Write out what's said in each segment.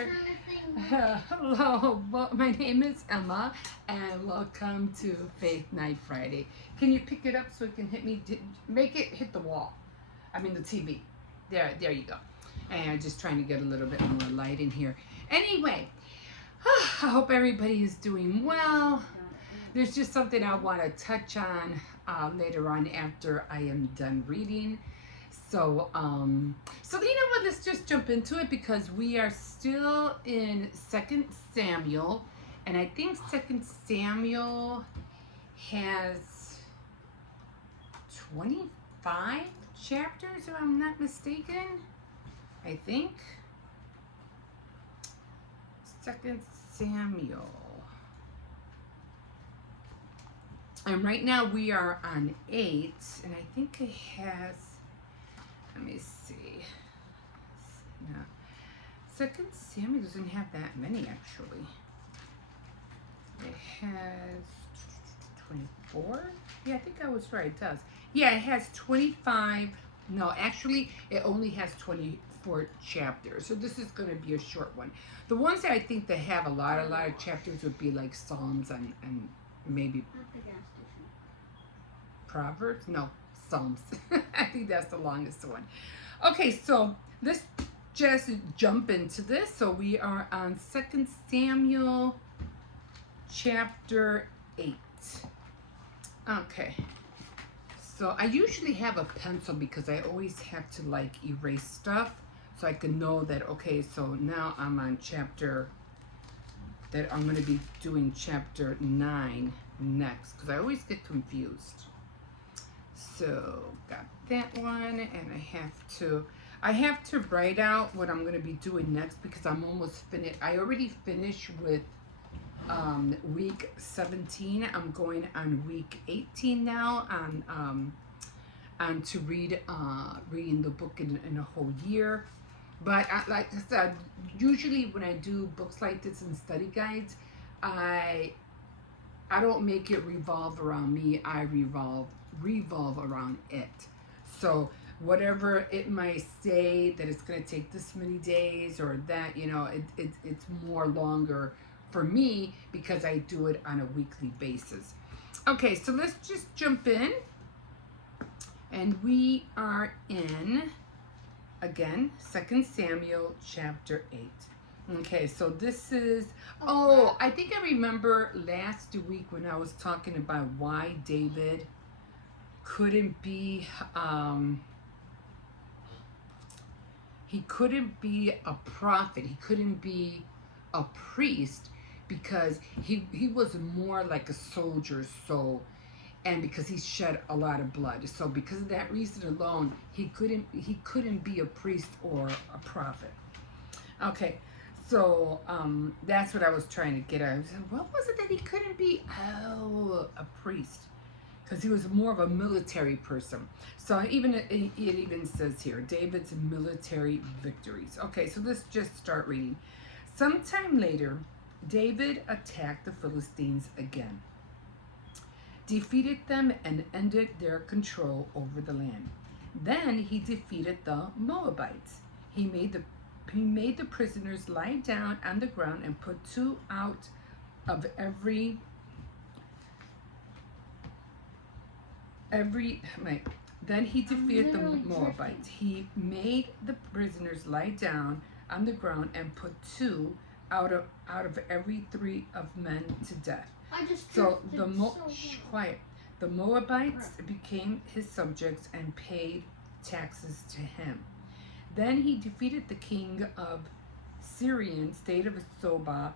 there. Hello, well, my name is Emma, and welcome to Faith Night Friday. Can you pick it up so it can hit me? Make it hit the wall. I mean the TV. There you go. And I'm just trying to get a little bit more light in here. Anyway, I hope everybody is doing well. There's just something I want to touch on later on after I am done reading. So you know what? Let's just jump into it because we are still in Second Samuel, and I think Second Samuel has 25 chapters, if I'm not mistaken. I think Second Samuel, and right now we are on 8, and I think it has. Let me see. No. Second Samuel doesn't have that many actually. It has 24. Yeah, I think I was right. It does. Yeah, it has 25. No, actually, it only has 24 chapters. So this is going to be a short one. The ones that I think that have a lot of chapters would be like Psalms and maybe Proverbs. No, Psalms. I think that's the longest one. Okay, so let's just jump into this. So we are on 2 Samuel chapter 8. Okay. So I usually have a pencil because I always have to like erase stuff so I can know that, okay, so now I'm on chapter, that I'm going to be doing chapter 9 next because I always get confused. So got that one, and I have to write out what I'm going to be doing next because I'm almost finished. I already finished with week 17. I'm going on week 18 now on to reading the book in a whole year. But like I said, usually when I do books like this and study guides, I don't make it revolve around me. I revolve around it. So whatever it might say that it's going to take this many days or that, you know, it's more longer for me because I do it on a weekly basis. Okay, so let's just jump in. And we are in, again, 2 Samuel chapter 8. Okay, so this is, I think I remember last week when I was talking about why David couldn't be, he couldn't be a prophet, he couldn't be a priest because he was more like a soldier, so, and because he shed a lot of blood. So because of that reason alone, he couldn't be a priest or a prophet. Okay. So that's what I was trying to get at. I said, what was it that he couldn't be? Oh, a priest. Because he was more of a military person. So it even says here, David's military victories. Okay, so let's just start reading. Sometime later, David attacked the Philistines again, defeated them, and ended their control over the land. Then he defeated the Moabites. He made the prisoners lie down on the ground and put 2 out of every Then he defeated the Moabites. He made the prisoners lie down on the ground and put 2 out of every 3 of men to death. So the Moabites became his subjects and paid taxes to him. Then he defeated the king of Syrian state of Zobah,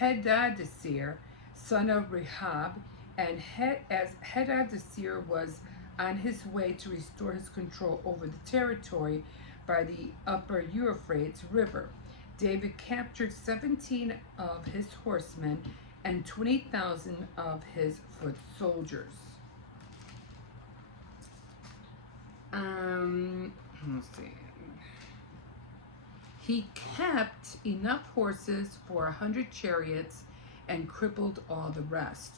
Hadadesir, son of Rehab, and as Hadadesir was on his way to restore his control over the territory by the upper Euphrates River, David captured 17 of his horsemen and 20,000 of his foot soldiers. Let's see. He kept enough horses for 100 chariots and crippled all the rest.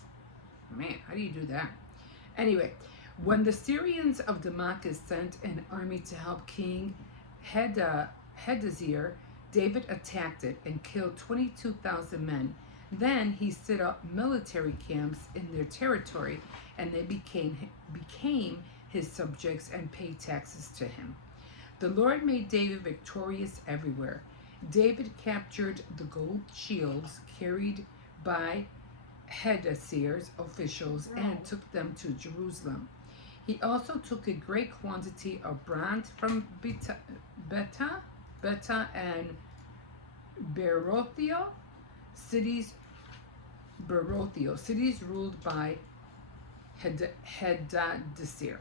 Man, how do you do that? Anyway, when the Syrians of Damascus sent an army to help King Hadazer, David attacked it and killed 22,000 men. Then he set up military camps in their territory, and they became his subjects and paid taxes to him. The Lord made David victorious everywhere. David captured the gold shields carried by Hadazer's officials and took them to Jerusalem. He also took a great quantity of bronze from Beta and Berothio, cities ruled by Hadadezer.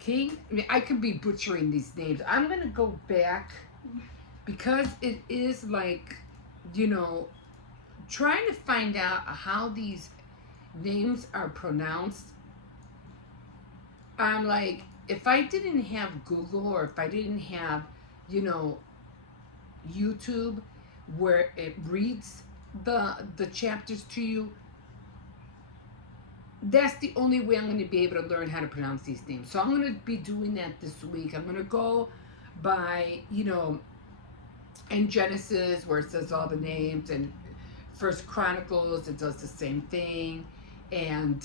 King, I could be butchering these names. I'm going to go back because it is like, trying to find out how these names are pronounced. I'm like, if I didn't have Google or if I didn't have, YouTube where it reads the chapters to you, that's the only way I'm going to be able to learn how to pronounce these names. So I'm going to be doing that this week. I'm going to go by, in Genesis where it says all the names, and First Chronicles it does the same thing, and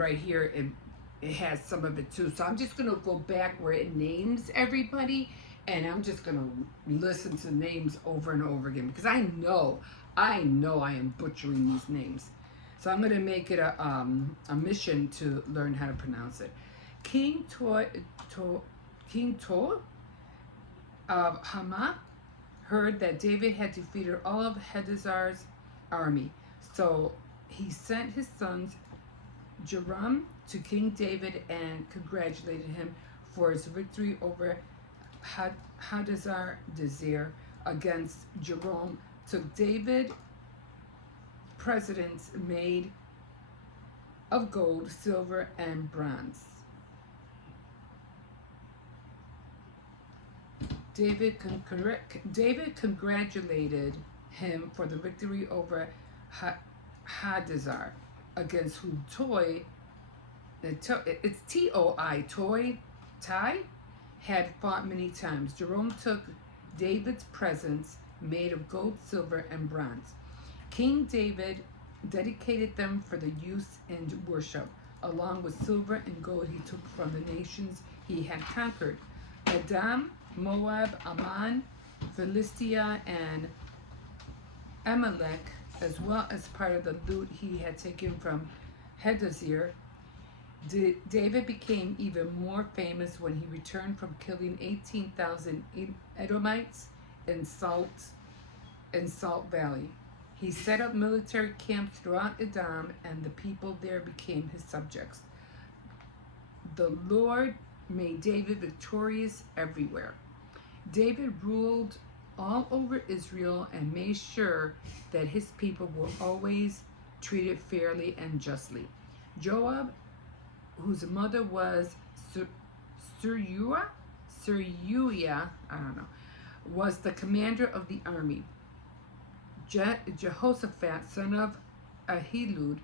right here it has some of it too. So I'm just going to go back where it names everybody, and I'm just going to listen to names over and over again because I know I am butchering these names. So I'm going to make it a mission to learn how to pronounce it. King To of Hamath heard that David had defeated all of Hadazer's army. So he sent his sons Joram to King David and congratulated him for his victory over Hadazer against Joram. Took David presents made of gold, silver, and bronze. David congratulated him for the victory over Hadazer, against whom it's Toi, had fought many times. Jerome took David's presents made of gold, silver, and bronze. King David dedicated them for the use in worship, along with silver and gold he took from the nations he had conquered: Edom, Moab, Ammon, Philistia, and Amalek, as well as part of the loot he had taken from Hadazer. David became even more famous when he returned from killing 18,000 Edomites in Salt Valley. He set up military camps throughout Edom, and the people there became his subjects. The Lord made David victorious everywhere. David ruled all over Israel and made sure that his people were always treated fairly and justly. Joab, whose mother was Seruiah, was the commander of the army. Jehoshaphat, son of Ahilud,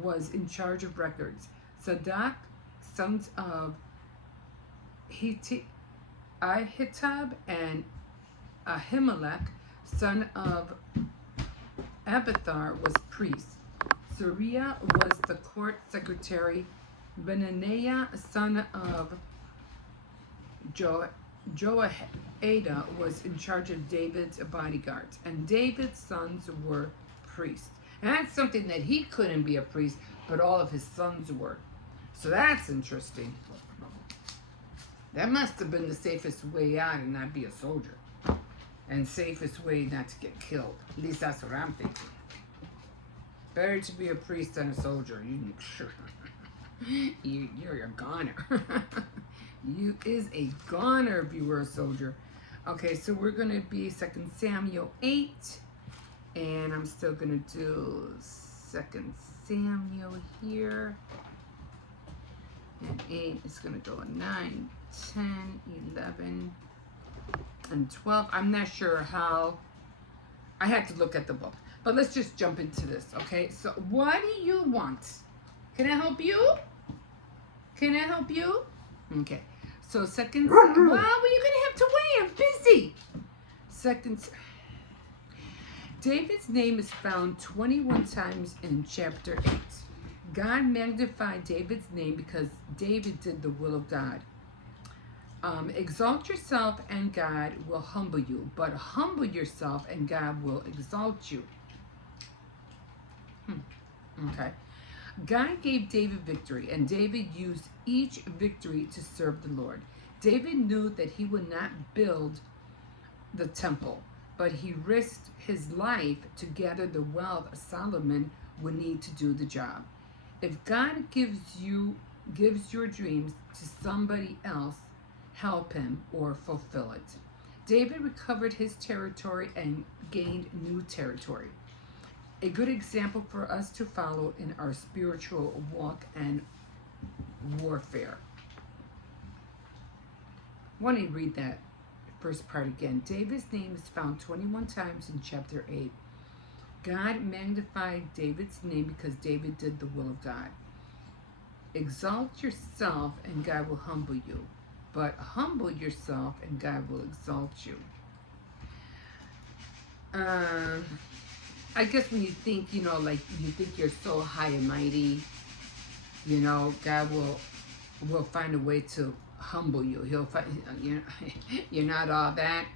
was in charge of records. Zadok, sons of Ahitub, and Ahimelech, son of Abiathar, was priest. Sariah was the court secretary. Benaniah, son of Joiada, was in charge of David's bodyguards, and David's sons were priests. And that's something that he couldn't be a priest, but all of his sons were. So that's interesting. That must have been the safest way out and not be a soldier. And safest way not to get killed. At least that's what I'm thinking. Better to be a priest than a soldier. You're a goner. You is a goner if you were a soldier. Okay, so we're going to be 2 Samuel 8. And I'm still going to do 2 Samuel here. And 8 is going to go 9, 10, 11, and 12. I'm not sure how. I had to look at the book. But let's just jump into this, okay? So what do you want? Can I help you? Can I help you? Okay. So well, you're going to have to wait. I'm busy. Second, David's name is found 21 times in chapter 8. God magnified David's name because David did the will of God. Exalt yourself and God will humble you, but humble yourself and God will exalt you. Okay. God gave David victory, and David used each victory to serve the Lord. David knew that he would not build the temple, but he risked his life to gather the wealth Solomon would need to do the job. If God gives your dreams to somebody else, help him or fulfill it. David recovered his territory and gained new territory. A good example for us to follow in our spiritual walk and warfare. I want to read that first part again. David's name is found 21 times in chapter 8. God magnified David's name because David did the will of God. Exalt yourself and God will humble you, but humble yourself and God will exalt you. I guess when you think, like you think you're so high and mighty, God will find a way to humble you. He'll find, you're not all that.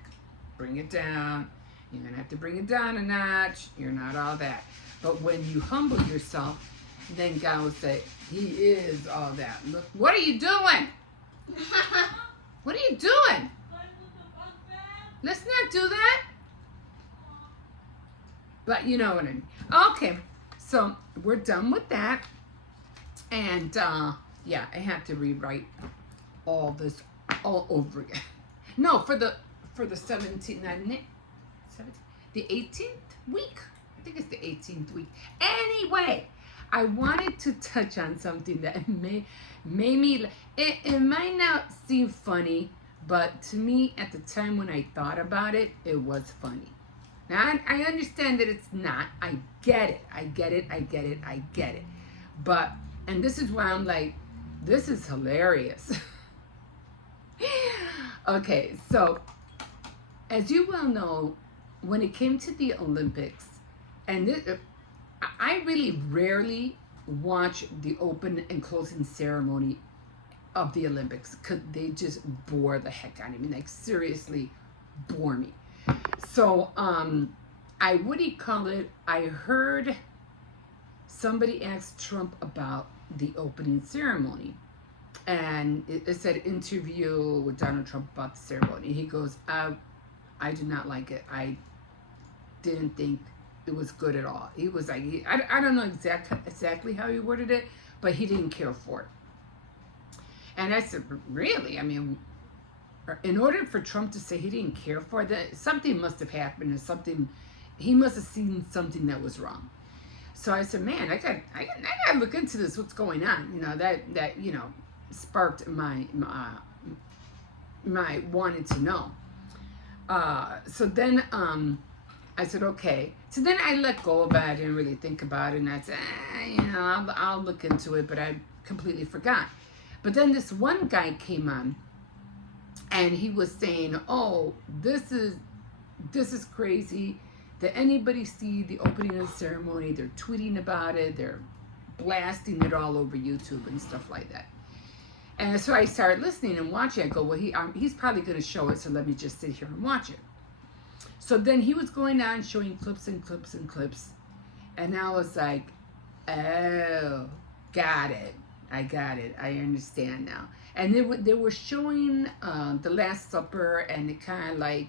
Bring it down. You're gonna have to bring it down a notch. You're not all that. But when you humble yourself, then God will say, He is all that. Look, what are you doing? What are you doing? Let's not do that. But you know what I mean. Okay, so we're done with that. And yeah, I have to rewrite all this all over again. No, for the 17th, the 18th week. I think it's the 18th week. Anyway, I wanted to touch on something that made me. It might not seem funny, but to me, at the time when I thought about it, it was funny. Now, I understand that it's not. I get it. But, and this is why I'm like, this is hilarious. Okay, so, as you well know, when it came to the Olympics, and I really rarely watch the open and closing ceremony of the Olympics because they just bore the heck out of me. Like, seriously, bore me. So, I heard somebody asked Trump about the opening ceremony. And it said interview with Donald Trump about the ceremony. He goes, I do not like it. I didn't think it was good at all. He was like, I don't know exactly how he worded it, but he didn't care for it. And I said, really? I mean, in order for Trump to say he didn't care for it, something must have happened, or something, he must have seen something that was wrong. So I said, man, I got to look into this. What's going on? That sparked my wanting to know. So then I said, okay. So then I let go of it. I didn't really think about it, and I said, I'll look into it, but I completely forgot. But then this one guy came on, and he was saying, oh, this is crazy. Did anybody see the opening of the ceremony? They're tweeting about it. They're blasting it all over YouTube and stuff like that. And so I started listening and watching. I go, well, he's probably going to show it, so let me just sit here and watch it. So then he was going on showing clips and clips and clips. And I was like, oh, got it. I got it. I understand now. And they were showing the Last Supper, and it kind of like,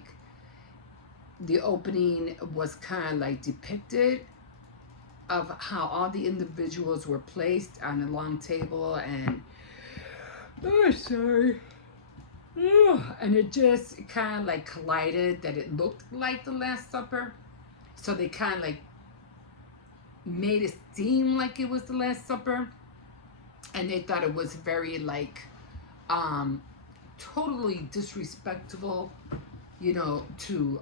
the opening was kind of like depicted of how all the individuals were placed on a long table, and and it just kind of like collided that it looked like the Last Supper. So they kind of like made it seem like it was the Last Supper, and they thought it was very like totally disrespectful, to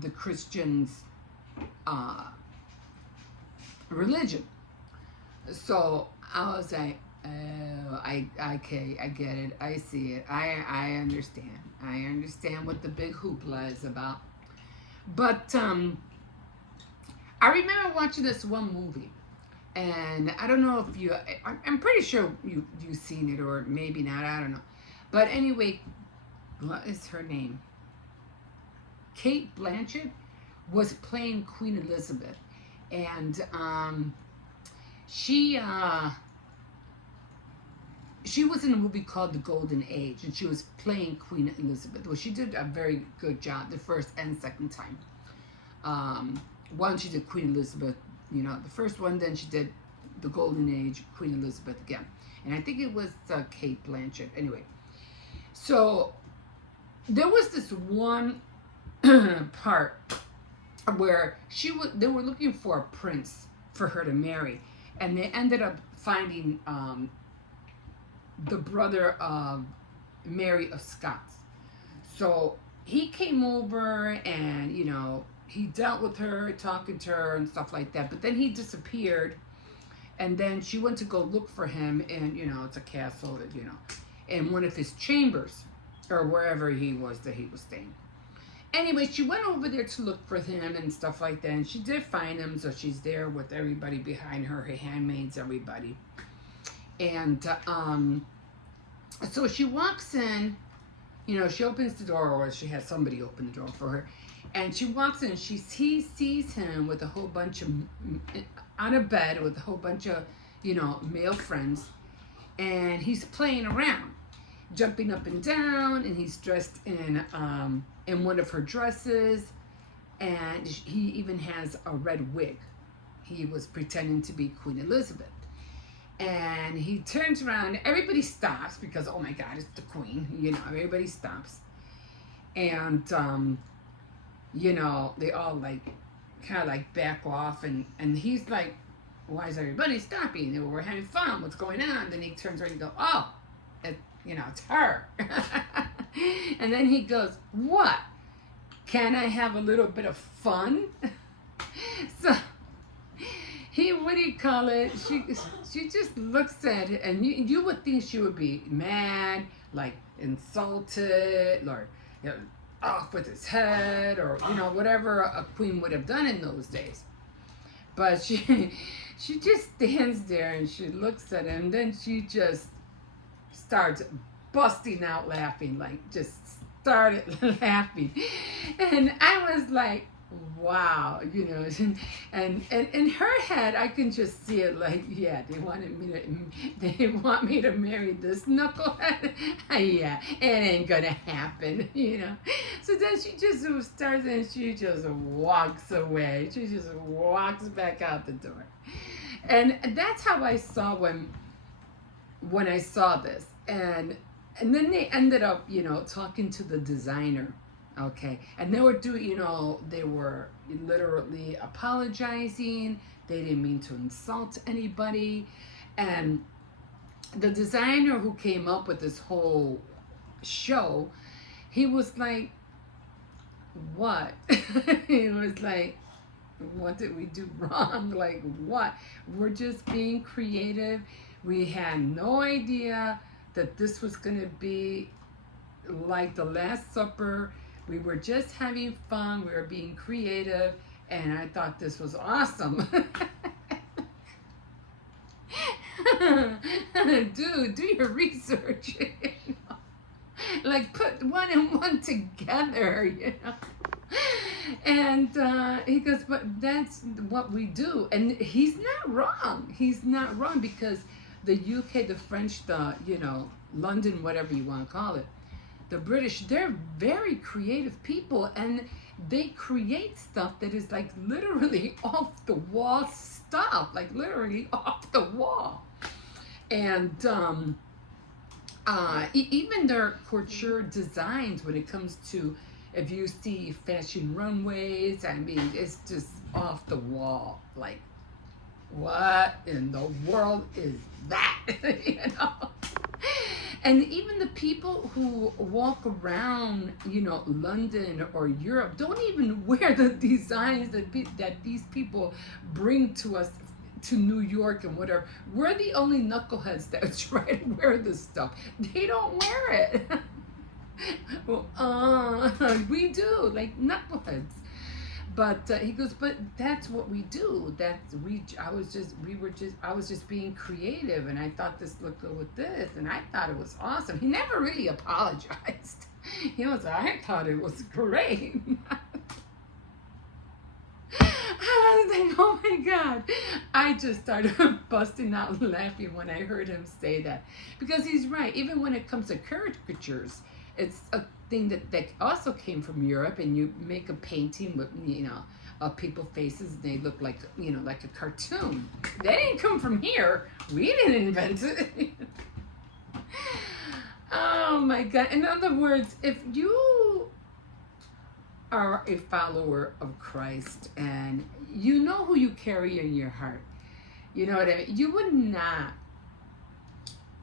the Christians' religion. So I was like, oh, I get it. I see it. I understand. I understand what the big hoopla is about. But I remember watching this one movie, and I don't know if you. I'm pretty sure you've seen it, or maybe not. I don't know. But anyway, what is her name? Kate Blanchett was playing Queen Elizabeth, and she she was in a movie called The Golden Age, and she was playing Queen Elizabeth. Well, she did a very good job the first and second time. One, she did Queen Elizabeth, the first one. Then she did The Golden Age, Queen Elizabeth again, and I think it was Kate Blanchett. Anyway, so there was this one part where they were looking for a prince for her to marry, and they ended up finding the brother of Mary of Scots. So he came over, and he dealt with her, talking to her and stuff like that, but then he disappeared. And then she went to go look for him in, it's a castle, in one of his chambers, or wherever he was that he was staying. Anyway, she went over there to look for him and stuff like that, and she did find him, so she's there with everybody behind her handmaids, everybody. And so she walks in, she opens the door, or she has somebody open the door for her, and she walks in, he sees him with a whole bunch of, on a bed with a whole bunch of, male friends, and he's playing around, jumping up and down, and he's dressed in one of her dresses, and he even has a red wig. He was pretending to be Queen Elizabeth. And he turns around, everybody stops because, oh my God, it's the Queen, everybody stops. And, they all kind of back off, and he's like, why is everybody stopping? We're having fun, what's going on? Then he turns around and goes, oh, it's her. And then he goes, what? Can I have a little bit of fun? So what do you call it? She just looks at it, and you would think she would be mad, insulted, or off with his head, or whatever a queen would have done in those days. But she just stands there, and she looks at him, and then she just starts busting out laughing, just started laughing. And I was like, wow, and in her head, I can just see it yeah, they want me to marry this knucklehead. Yeah, it ain't gonna happen, So then she just starts, and she just walks away. She just walks back out the door. And that's how I saw when I saw this. And then they ended up, talking to the designer. Okay, and they were they were literally apologizing. They didn't mean to insult anybody. And the designer who came up with this whole show, he was like, what? He was like, what did we do wrong? What? We're just being creative. We had no idea that this was going to be like the Last Supper. We were just having fun. We were being creative, and I thought this was awesome. Dude, do your research. Put one and one together, And he goes, but that's what we do. And he's not wrong. He's not wrong, because the UK, the French, the, London, whatever you want to call it, the British, they're very creative people, and they create stuff that is literally off the wall stuff, literally off the wall. And even their couture designs, when it comes to, if you see fashion runways, I mean, it's just off the wall. What in the world is that? And even the people who walk around, London or Europe, don't even wear the designs that these people bring to us to New York and whatever. We're the only knuckleheads that try to wear this stuff. They don't wear it. Well, we do, like knuckleheads. But he goes, but that's what we do. I was just being creative, and I thought this looked good with this, and I thought it was awesome. He never really apologized. He was like, I thought it was great. I was like, oh my God. I just started busting out laughing when I heard him say that. Because he's right. Even when it comes to caricatures, it's a thing that also came from Europe, and you make a painting with, of people's faces, and they look like, like a cartoon. They didn't come from here. We didn't invent it. Oh my God. In other words, if you are a follower of Christ and you know who you carry in your heart, you know what I mean? You would not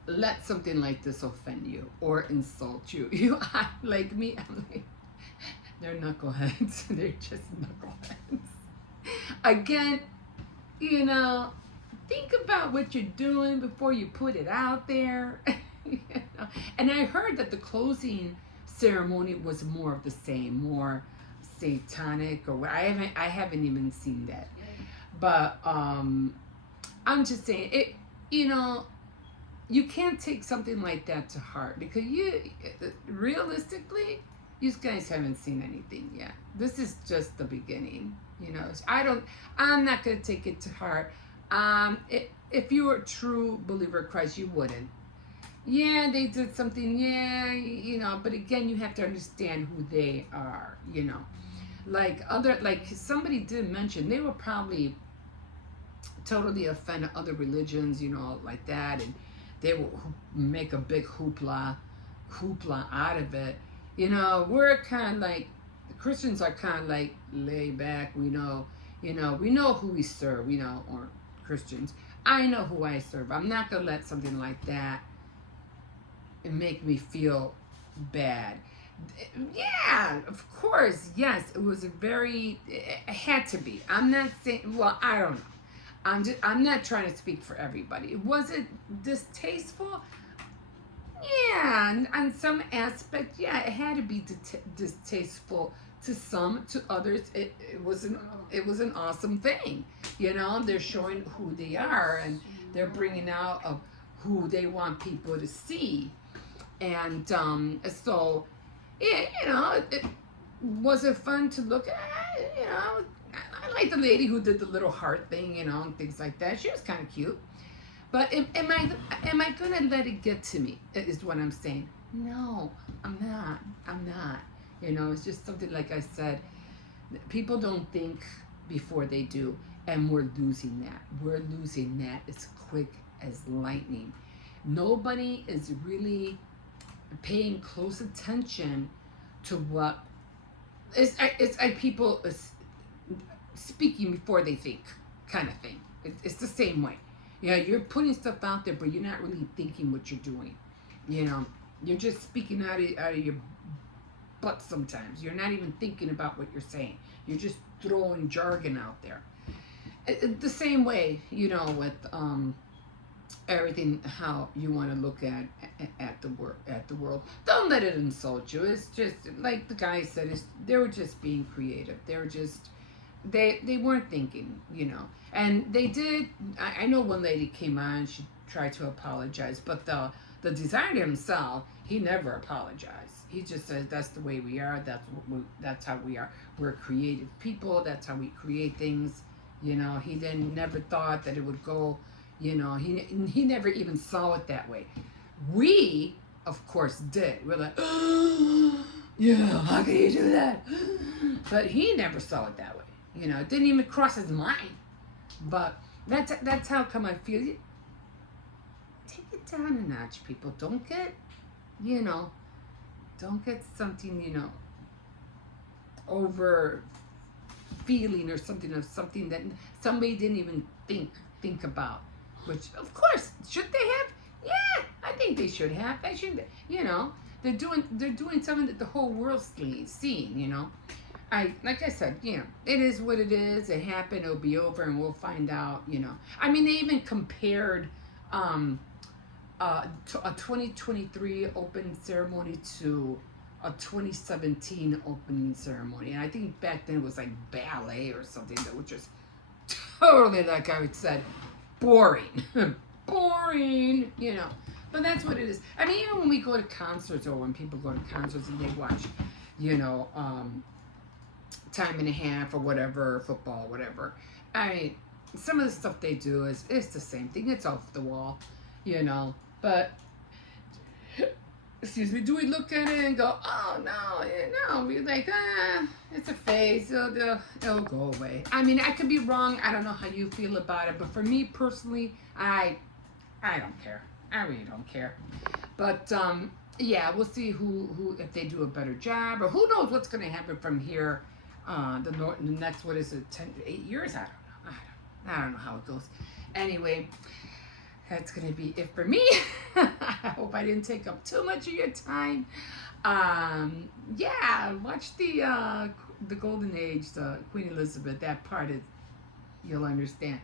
let something like this offend you or insult you. You like me, I'm like, they're knuckleheads. They're just knuckleheads. Again, think about what you're doing before you put it out there. And I heard that the closing ceremony was more of the same, more satanic, or I haven't even seen that. But I'm just saying it. You can't take something like that to heart, because realistically, you guys haven't seen anything yet. This is just the beginning. I'm not gonna take it to heart. If you were a true believer of Christ, you wouldn't. Yeah, they did something. Yeah, but again, you have to understand who they are. Like somebody did mention, they were probably totally offended other religions, like that, and they will make a big hoopla out of it. We're kind of like, the Christians are kind of like laid back. We know who we serve, or Christians. I know who I serve. I'm not gonna let something like that make me feel bad. Yeah, of course, yes, it was it had to be. I'm not saying, well, I don't know. I'm not trying to speak for everybody. Was it distasteful? Yeah, on some aspect, yeah, it had to be distasteful to some. To others, it was an awesome thing. They're showing who they are, and they're bringing out of who they want people to see. And so, yeah, was it fun to look at? I like the lady who did the little heart thing, and things like that. She was kind of cute. But am I gonna let it get to me? Is what I'm saying. No, I'm not. It's just something, like I said, people don't think before they do, and we're losing that. We're losing that as quick as lightning. Nobody is really paying close attention to what it's like people speaking before they think, kind of thing. It's the same way. You're putting stuff out there, but you're not really thinking what you're doing. You're just speaking out of your butt sometimes. You're not even thinking about what you're saying. You're just throwing jargon out there. The same way, with everything, how you want to look at the world. Don't let it insult you. It's just like the guy said. They were just being creative. They were just they weren't thinking, And they did. I know one lady came on. She tried to apologize, but the designer himself, he never apologized. He just says that's the way we are. That's how we are. We're creative people. That's how we create things. He never thought that it would go. He never even saw it that way. We, of course, did. We're like, oh, yeah, how can you do that? But he never saw it that way. It didn't even cross his mind. But that's how come I feel. Take it down a notch, people. Don't get, don't get something, over feeling or something of something that somebody didn't even think about. Which, of course, should they have? Yeah, I think they should have. They're doing something that the whole world's seeing. like I said, it is what it is. It happened. It'll be over, and we'll find out. I mean, they even compared um, a 2023 opening ceremony to a 2017 opening ceremony, and I think back then it was like ballet or something that was just totally, like I said, boring, boring. But that's what it is. I mean, even when we go to concerts, or when people go to concerts and they watch, you know, um, time and a half or whatever, football, whatever. I mean, some of the stuff they do is it's the same thing. It's off the wall, you know. But excuse me, do we look at it and go, oh no, no? We're like, it's a phase. It'll go away. I mean, I could be wrong. I don't know how you feel about it, but for me personally, I don't care. I really don't care. But yeah, we'll see who if they do a better job, or who knows what's going to happen from here. The next, what is it, 8 years? I don't know. I don't know how it goes. Anyway, that's going to be it for me. I hope I didn't take up too much of your time. Yeah, watch the Golden Age, the Queen Elizabeth. That part is, you'll understand.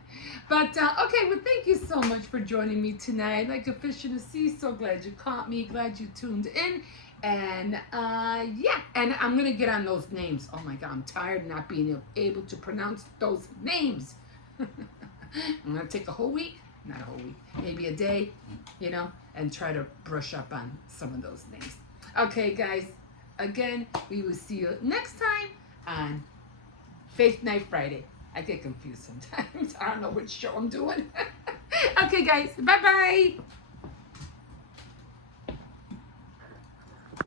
But okay, well, thank you so much for joining me tonight. Like a fish in the sea. So glad you caught me. Glad you tuned in. And yeah, and I'm gonna get on those names. Oh my God, I'm tired of not being able to pronounce those names. I'm gonna take a whole week, not a whole week, maybe a day, and try to brush up on some of those names. Okay, guys. Again, we will see you next time on Faith Night Friday. I get confused sometimes. I don't know which show I'm doing. Okay, guys. Bye-bye.